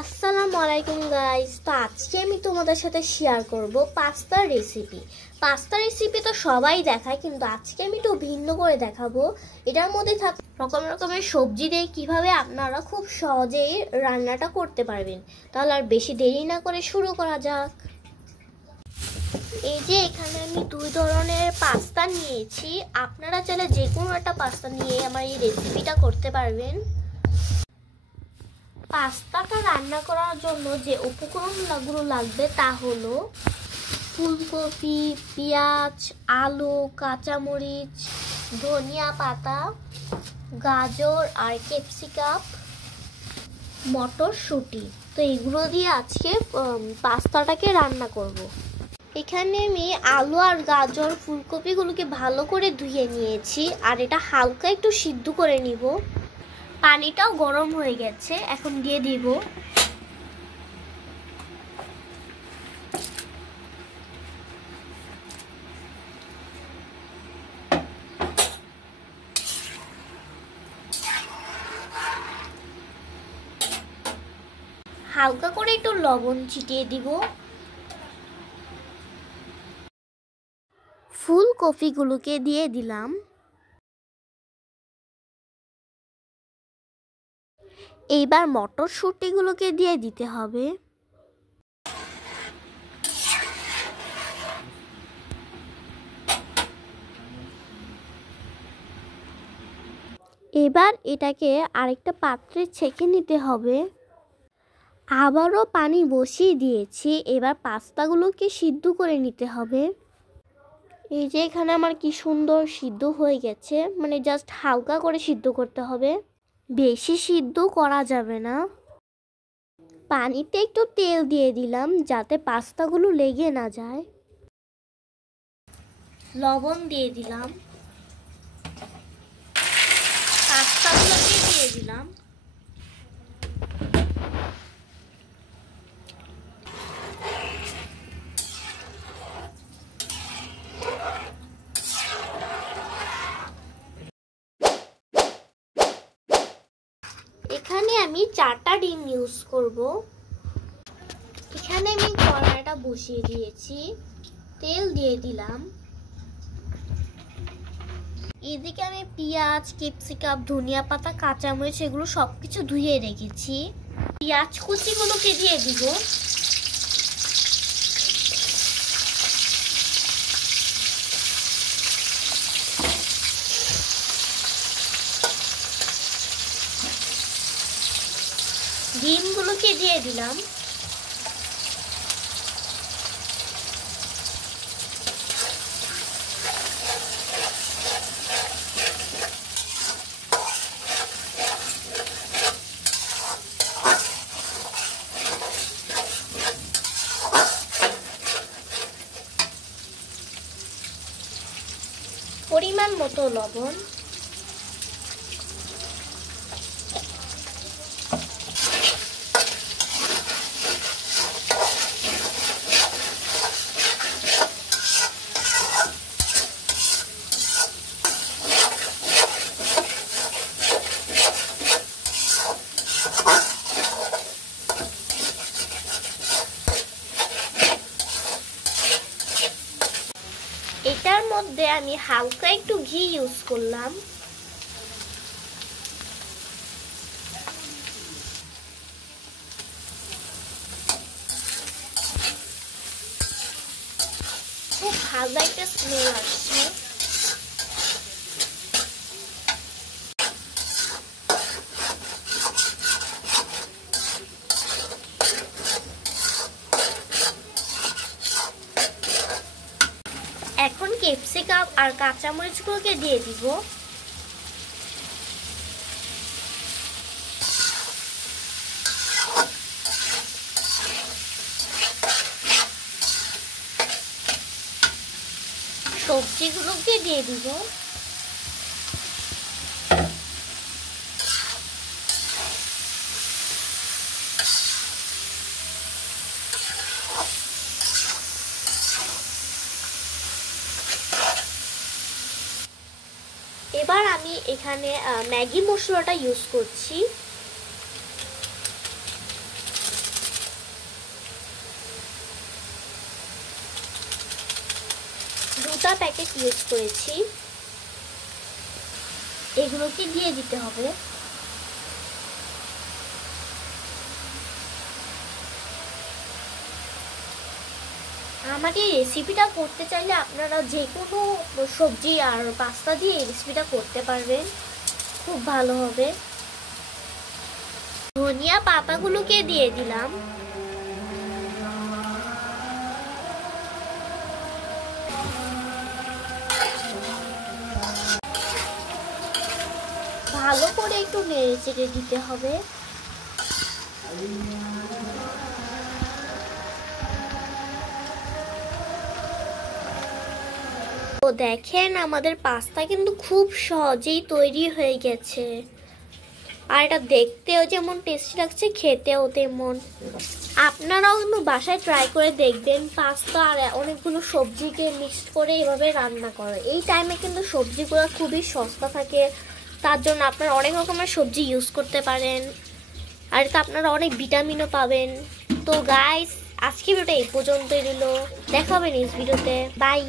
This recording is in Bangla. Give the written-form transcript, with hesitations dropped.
আসসালামু আলাইকুম গাইস। তো আজকে আমি তোমাদের সাথে শেয়ার করব পাস্তার রেসিপি। পাস্তা রেসিপি তো সবাই দেখায়, কিন্তু আজকে আমি একটু ভিন্ন করে দেখাবো। এটার মধ্যে থাক রকম রকমের সবজি দিয়ে কিভাবে আপনারা খুব সহজেই রান্নাটা করতে পারবেন। তাহলে আর বেশি দেরি না করে শুরু করা যাক। এই যে এখানে আমি দুই ধরনের পাস্তা নিয়েছি। আপনারা চাইলে যে কোনো একটা পাস্তা নিয়ে আমার এই রেসিপিটা করতে পারবেন। পাস্তাটা রান্না করার জন্য যে উপকরণগুলো লাগবে তা হলো ফুলকপি, পেঁয়াজ, আলু, কাঁচামরিচ, ধনিয়া পাতা, গাজর আর ক্যাপসিকাম, মটরশুঁটি। তো এগুলো দিয়ে আজকে পাস্তাটাকে রান্না করব। এখানে আমি আলু আর গাজর ফুলকপিগুলোকে ভালো করে ধুয়ে নিয়েছি, আর এটা হালকা একটু সিদ্ধ করে নিব। পানিটাও গরম হয়ে গেছে, এখন দিয়ে দিব হালকা করে একটু লবণ ছিটিয়ে দিব। ফুলকপিগুলোকে দিয়ে দিলাম। এইবার মটরশুঁটিগুলোকে দিয়ে দিতে হবে। এবার এটাকে আরেকটা পাত্রে ছেঁকে নিতে হবে। আবারও পানি বসিয়ে দিয়েছি। এবার পাস্তাগুলোকে সিদ্ধ করে নিতে হবে। এই যে এখানে আমার কি সুন্দর সিদ্ধ হয়ে গেছে, মানে জাস্ট হালকা করে সিদ্ধ করতে হবে, বেশি সিদ্ধ করা যাবে না। পানিতে একটু তেল দিয়ে দিলাম যাতে পাস্তাগুলো লেগে না যায়। লবণ দিয়ে দিলাম, পাস্তাগুলোকে দিয়ে দিলাম। এখানে আমি 4টা ডিম ইউজ করব। এখানে আমি কড়াইটা বসিয়ে দিয়েছি, তেল দিয়ে দিলাম। এদিকে আমি পেঁয়াজ, ক্যাপসিকাম, ধনিয়া পাতা, কাঁচামরিচ এগুলো সবকিছু ধুয়ে রেখেছি। পেঁয়াজ কুচিগুলোকে দিয়ে দিব। ডিমগুলোকে দিয়ে দিলাম। পরিমাণ মতো লবণ, এটার মধ্যে আমি হালকা একটু ঘি ইউজ করলাম। খুব ভালো একটা স্মেল আসছে। এখন ক্যাপসিকাম আর কাঁচামরিচগুলোকে দিয়ে দিব। সবজিগুলোকে দিয়ে দিব। এবার আমি এখানে ম্যাগি মশলাটা ইউজ করছি। 2টা প্যাকেট ইউজ করেছি। এগুলোকে দিয়ে দিতে হবে। আমার এই রেসিপিটা করতে চাইলে আপনারা যে কোনো সবজি আর পাস্তা দিয়ে এই রেসিপিটা করতে পারবেন, খুব ভালো হবে। ধনিয়া পাতাগুলোকে দিয়ে দিলাম। ভালো করে একটু নেড়ে চেড়ে দিতে হবে। তো দেখেন আমাদের পাস্তা কিন্তু খুব সহজেই তৈরি হয়ে গেছে, আর এটা দেখতেও যেমন টেস্টি লাগছে, খেতেও তেমন। আপনারাও কিন্তু বাসায় ট্রাই করে দেখবেন পাস্তা আর অনেকগুলো সবজিকে মিক্স করে এভাবে রান্না করে। এই টাইমে কিন্তু সবজিগুলো খুবই সস্তা থাকে, তার জন্য আপনারা অনেক রকমের সবজি ইউজ করতে পারেন, আর এটা আপনারা অনেক ভিটামিনও পাবেন। তো গাইস, আজকে ভিডিওটা এই পর্যন্তই রইল, দেখা হবে নেক্সট ভিডিওতে। বাই।